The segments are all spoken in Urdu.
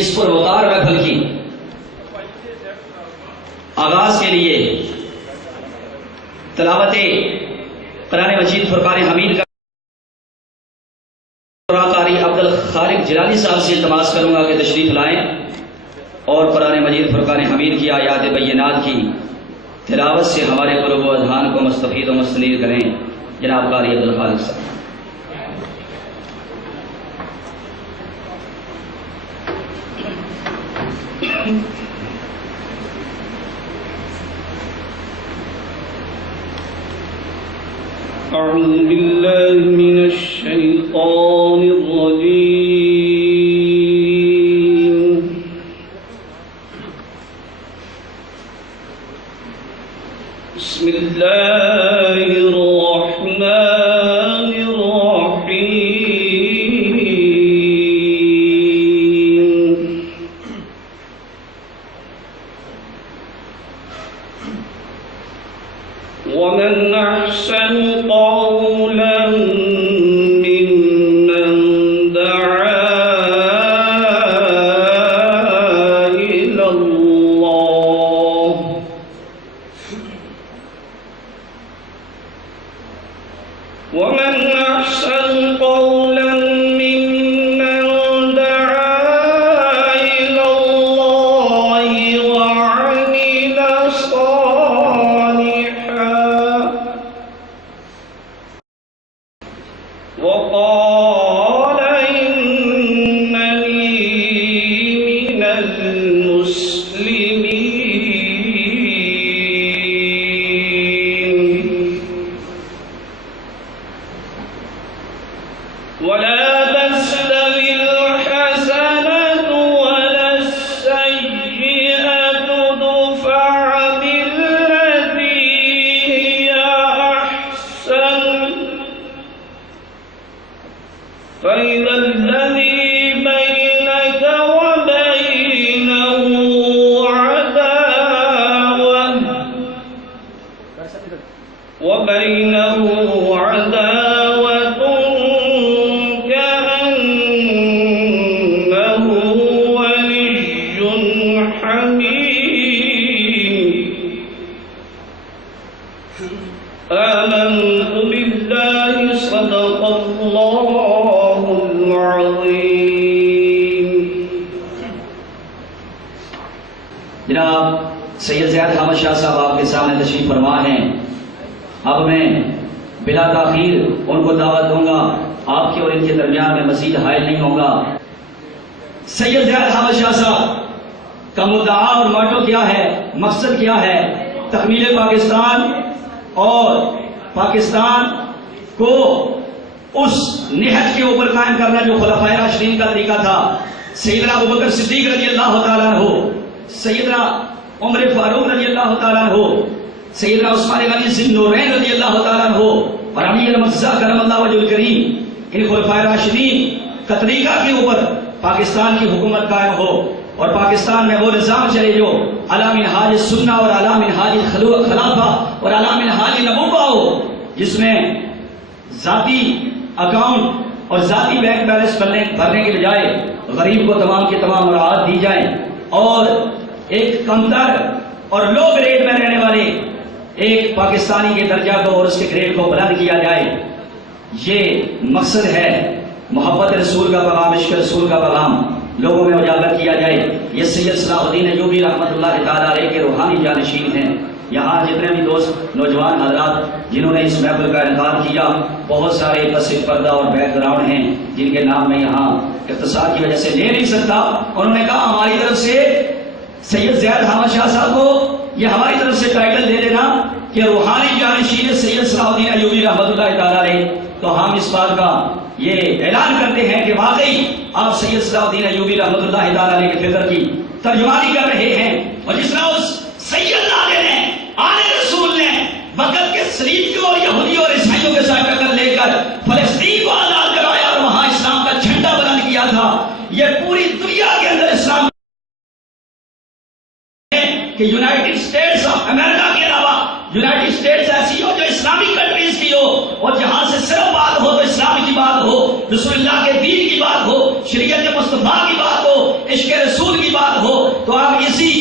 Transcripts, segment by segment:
اس پر وقار محفل کی آغاز کے لیے تلاوت قرآن مجید فرقان حمید کا قاری عبد الخالق جلالی صاحب سے التماس کروں گا کہ تشریف لائیں اور قرآن مجید فرقان حمید کی آیات بینات کی تلاوت سے ہمارے قلوب و اذہان کو مستفید و مستنیر کریں. جناب قاری عبد الخالق صاحب. أعوذ بالله من الشيطان الرجيم. بسم الله الرحمن الرحيم. ومن أحسن قولا ممن دعا إلى الله ومن أحسن قولا ممن دعا إلى الله وعمل صالحا وقال إنني من المسلمين. ولا تستوي الحسنة ولا السيئة ادفع بالتي هي أحسن فإذا الذي بينك وبينه عداوة كأنه ولي حميم. آمنت بالله صدق الله العظيم. جناب سید زیاد احمد شاہ صاحب آپ کے سامنے تشریف فرما ہیں. اب میں بلا تاخیر ان کو دعوت دوں گا. آپ کے اور ان کے درمیان میں مزید حائل نہیں ہوں گا. سید زیاد احمد شاہ صاحب کا مدعا اور موٹو کیا ہے، مقصد کیا ہے؟ تکمیل پاکستان اور پاکستان کو اس نہج کے اوپر قائم کرنا جو خلفائے راشدین کا طریقہ تھا. سیدنا ابوبکر صدیق رضی اللہ تعالیٰ عنہ، سیدنا عمر فاروق رضی اللہ تعالیٰ عنہ، سیدنا عثمان غنی ذی النورین رضی اللہ تعالیٰ عنہ اور علی المرتضیٰ کرم اللہ وجہ الکریم، ان خلفائے راشدین کا طریقہ کے اوپر پاکستان کی حکومت قائم ہو اور پاکستان میں وہ نظام چلے جو علی منہاج سنہ اور علی منہاج خلافہ اور علی منہاج نبوہ ہو، جس میں ذاتی اکاؤنٹ اور ذاتی بینک بیلنس بھرنے کے بجائے غریب کو تمام کے تمام مراعات دی جائیں اور ایک کمتر اور لو گریڈ میں رہنے والے ایک پاکستانی کے درجہ کو اور اس کے گریڈ کو بلند کیا جائے. یہ مقصد ہے. محبت رسول کا پیغام، عشق رسول کا پیغام لوگوں میں اجاگر کیا جائے. یہ سید صلاح الدین ایوبی رحمۃ اللہ تعالیٰ علیہ کے روحانی جانشین ہیں. یہاں جتنے بھی دوست نوجوان حضرات جنہوں نے اس محفل کا انعقاد کیا، بہت سارے پس پردہ اور بیک گراؤنڈ ہیں جن کے نام میں یہاں اختصار کی وجہ سے لے نہیں سکتا. انہوں نے کہا ہماری طرف سے سید زیاد احمد شاہ صاحب کو یہ ہماری طرف سے ٹائٹل دے دینا کہ روحانی جانشین سید صلاح الدین ایوبی رحمۃ اللہ تعالیٰ علیہ. تو ہم اس بات کا یہ اعلان کرتے ہیں کہ واقعی آپ سید صلاح الدین ایوبی رحمۃ اللہ تعالیٰ علیہ کے فکر کی ترجمانی کر رہے ہیں. اور جس طرح اس سید نادے نے آل رسول نے وقت کے صلیب کو یہودیوں اور عیسائیوں کے ساتھ ٹکر لے کر فلسطین کو آزاد کرایا اور وہاں اسلام کا جھنڈا بلند کیا تھا، یہ پوری دنیا کے اندر اسلام کہ یونائٹڈ اسٹیٹس آف امریکہ کے علاوہ یونائٹڈ اسٹیٹس ایسی ہو جو اسلامی کنٹریز کی ہو اور جہاں سے صرف بات ہو تو اسلام کی بات ہو، رسول اللہ کے دین کی بات ہو، شریعت مصطفیٰ کی بات ہو، عشق رسول کی بات ہو تو آپ اسی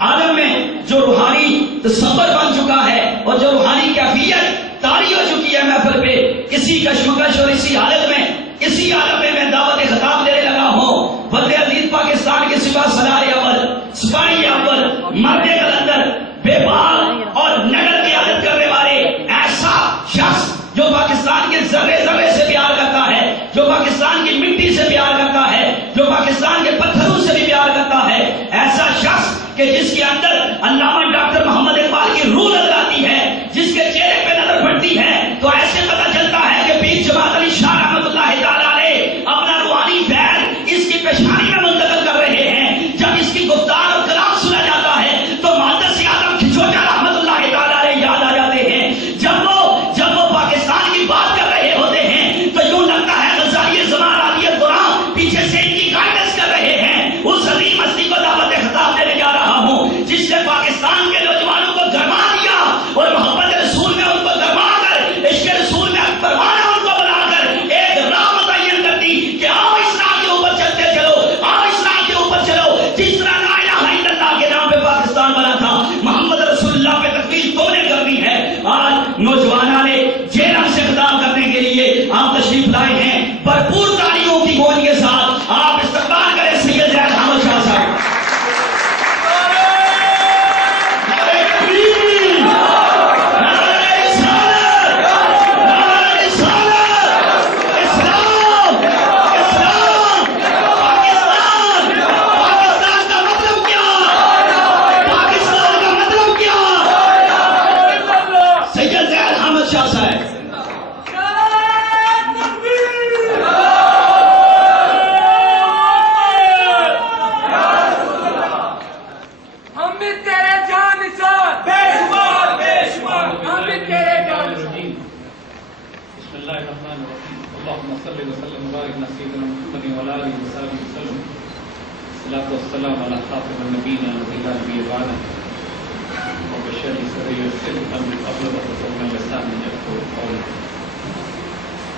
عالم میں جو روحانی تصور بن چکا ہے اور جو روحانی کیفیت طاری ہو چکی ہے محفل پہ، کسی کشمکش اور اسی حالت میں اسی عالم میں دعوت خطاب دینے لگا ہوں۔ وطن عزیز پاکستان کے سپاہ اول، سپاہی اول، مرد قلندر، بے بال اور نگر کی عادت کرنے والے ایسا شخص جو پاکستان کے ذرے ذرے سے پیار کرتا ہے، جو پاکستان کی مٹی سے پیار کرتا ہے، جو پاکستان کے پتھروں سے بھی پیار کرتا ہے، ایسا شخص کہ جس کے اندر علامہ ڈاکٹر محمد اقبال کی روح نظر آتی ہے، جس کے چہرے پہ نظر پڑتی ہے تو ایسے پتہ چلتا ہے کہ پیر جماعت علی شاہ رحمۃ اللہ تعالی علیہ اپنا روحانی فیض اس کی پیشانی میں منتقل کر رہے ہیں۔ جب اس کی گفتار اور کلام سنا جاتا ہے تو مہندس اعظم کھچوٹا رحمۃ اللہ تعالی علیہ یاد آ جاتے ہیں۔ جب وہ پاکستان کی بات کر رہے ہوتے ہیں تو یوں لگتا ہے غزالی زمان علی القرآن پیچھے سے ان کی گائیڈنس کر رہے ہیں۔ اس عظیم ہستی کو دعوت خطاب دینے جا رہا ہوں جس نے پاکستان کے نوجوانوں کو گرما دیا اور محبت رسول میں ان کو گرما کر عشق رسول میں پروانہ ان کو بنا کر ایک راہ متعین کر دی کہ آؤ اس راہ کے اوپر چلتے چلو، آؤ اس راہ کے اوپر چلو۔ جس طرح لا الہ الا اللہ کے نام پہ پاکستان بنا تھا، محمد رسول اللہ پہ تکفیر تم نے کرنی ہے۔ آج نوجوانوں نے جیلم سے خطاب کرنے کے لیے آپ تشریف لائے ہیں، بھرپور تالیوں کی گونج کے ساتھ آپ استقبال کریں سید زید احمد شاہ صاحب۔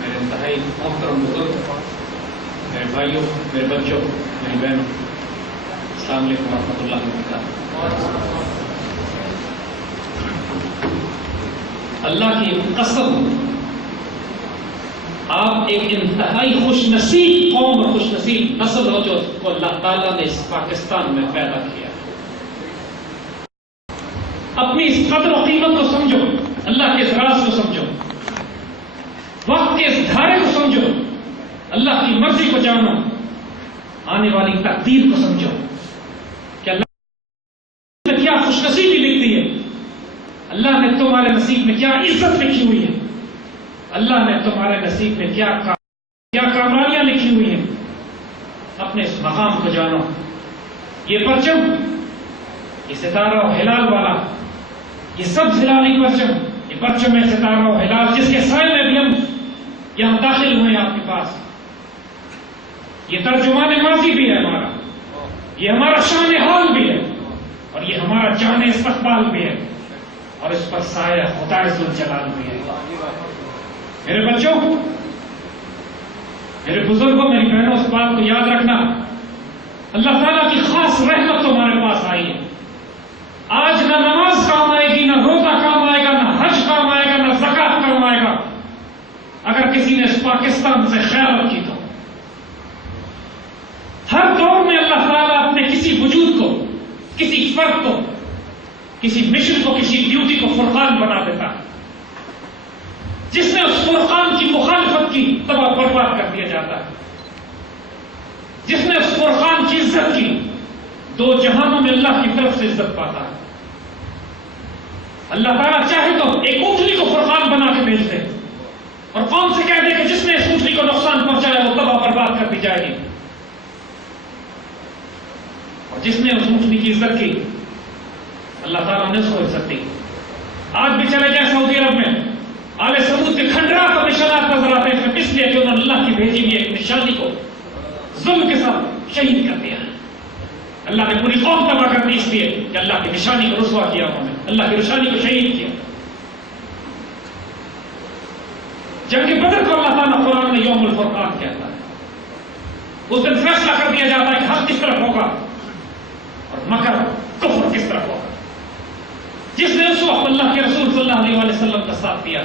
میرے انتہائی محترم بزرگ، میرے بھائیوں، میرے بچوں، میری بہنوں، السلام علیکم ورحمۃ اللہ وبرکاتہ۔ اللہ کی قسم، آپ ایک انتہائی خوش نصیب قوم اور خوش نصیب نسل ہو جو کو اللہ تعالیٰ نے اس پاکستان میں پیدا کیا۔ اپنی اس قدر و قیمت کو سمجھو، اللہ کے اس راز کو سمجھو، وقت کے اس دھارے کو سمجھو، اللہ کی مرضی کو جانو، آنے والی تقدیر کو سمجھو کہ اللہ نے کیا خوش نصیبی لکھ دی ہے، اللہ نے تمہارے نصیب میں کیا عزت لکھی ہوئی ہے، اللہ نے تمہارے نصیب میں کیا کامرانیاں لکھی ہوئی ہیں۔ اپنے اس مقام کو جانو۔ یہ پرچم، یہ ستارہ و ہلال والا، یہ سب ہلالی پرچم، یہ پرچم ہے ستارہ و ہلال جس کے سائے میں بھی ہم یہاں داخل ہوئے ہیں آپ کے پاس۔ یہ ترجمان ماضی بھی ہے ہمارا، یہ ہمارا شان حال بھی ہے، اور یہ ہمارا جان استقبال بھی ہے، اور اس پر سایہ خدا ذوالجلال بھی ہے۔ میرے بچوں، میرے بزرگوں، میری بہنوں، اس بات کو یاد رکھنا، اللہ تعالیٰ کی خاص رحمت تمہارے پاس آئی ہے۔ آج نہ نماز کام آئے گی، نہ روزہ کام آئے گا، نہ حج کام آئے گا، نہ زکات کام آئے گا اگر کسی نے اس پاکستان سے خیانت کی تو۔ ہر دور میں اللہ تعالیٰ اپنے کسی وجود کو، کسی فرد کو، کسی مشن کو، کسی ڈیوٹی کو فرقان بنا دیتا ہے۔ جس نے اس فرقان کی مخالفت کی تباہ برباد کر دیا جاتا ہے۔ جس نے اس فرقان کی عزت کی دو جہانوں میں اللہ کی طرف سے عزت پاتا ہے۔ اللہ تعالیٰ چاہے تو ایک اونٹنی کو فرقان بنا کے بھیج دے اور قوم سے کہہ دے کہ جس نے اس اونٹنی کو نقصان پہنچایا وہ تباہ برباد کر دی جائے گی، اور جس نے اس اونٹنی کی عزت کی اللہ تعالیٰ نے اس کو عزت دی۔ آج بھی چلے جائیں سعودی عرب میں، آل سمود کے کھنڈرات اور نشانات نظر آتے ہیں، اس لیے کہ انہوں نے اللہ کی بھیجی ہوئی ایک نشانی کو ظلم کے ساتھ شہید کر دیا۔ اللہ نے پوری قوم تباہ کر دی اس لیے کہ اللہ کی نشانی کو رسوا کیا، انہوں نے اللہ کی نشانی کو شہید کیا۔ جنگ بدر کو اللہ تعالیٰ قرآن میں یوم الفرقان کہتا ہے۔ اس دن فیصلہ کر دیا جاتا ہے کہ حق کس طرف ہوگا اور مکر کفر کس طرف ہوگا. جس نے اس وقت اللہ کے رسول صلی اللہ علیہ وسلم کا ساتھ دیا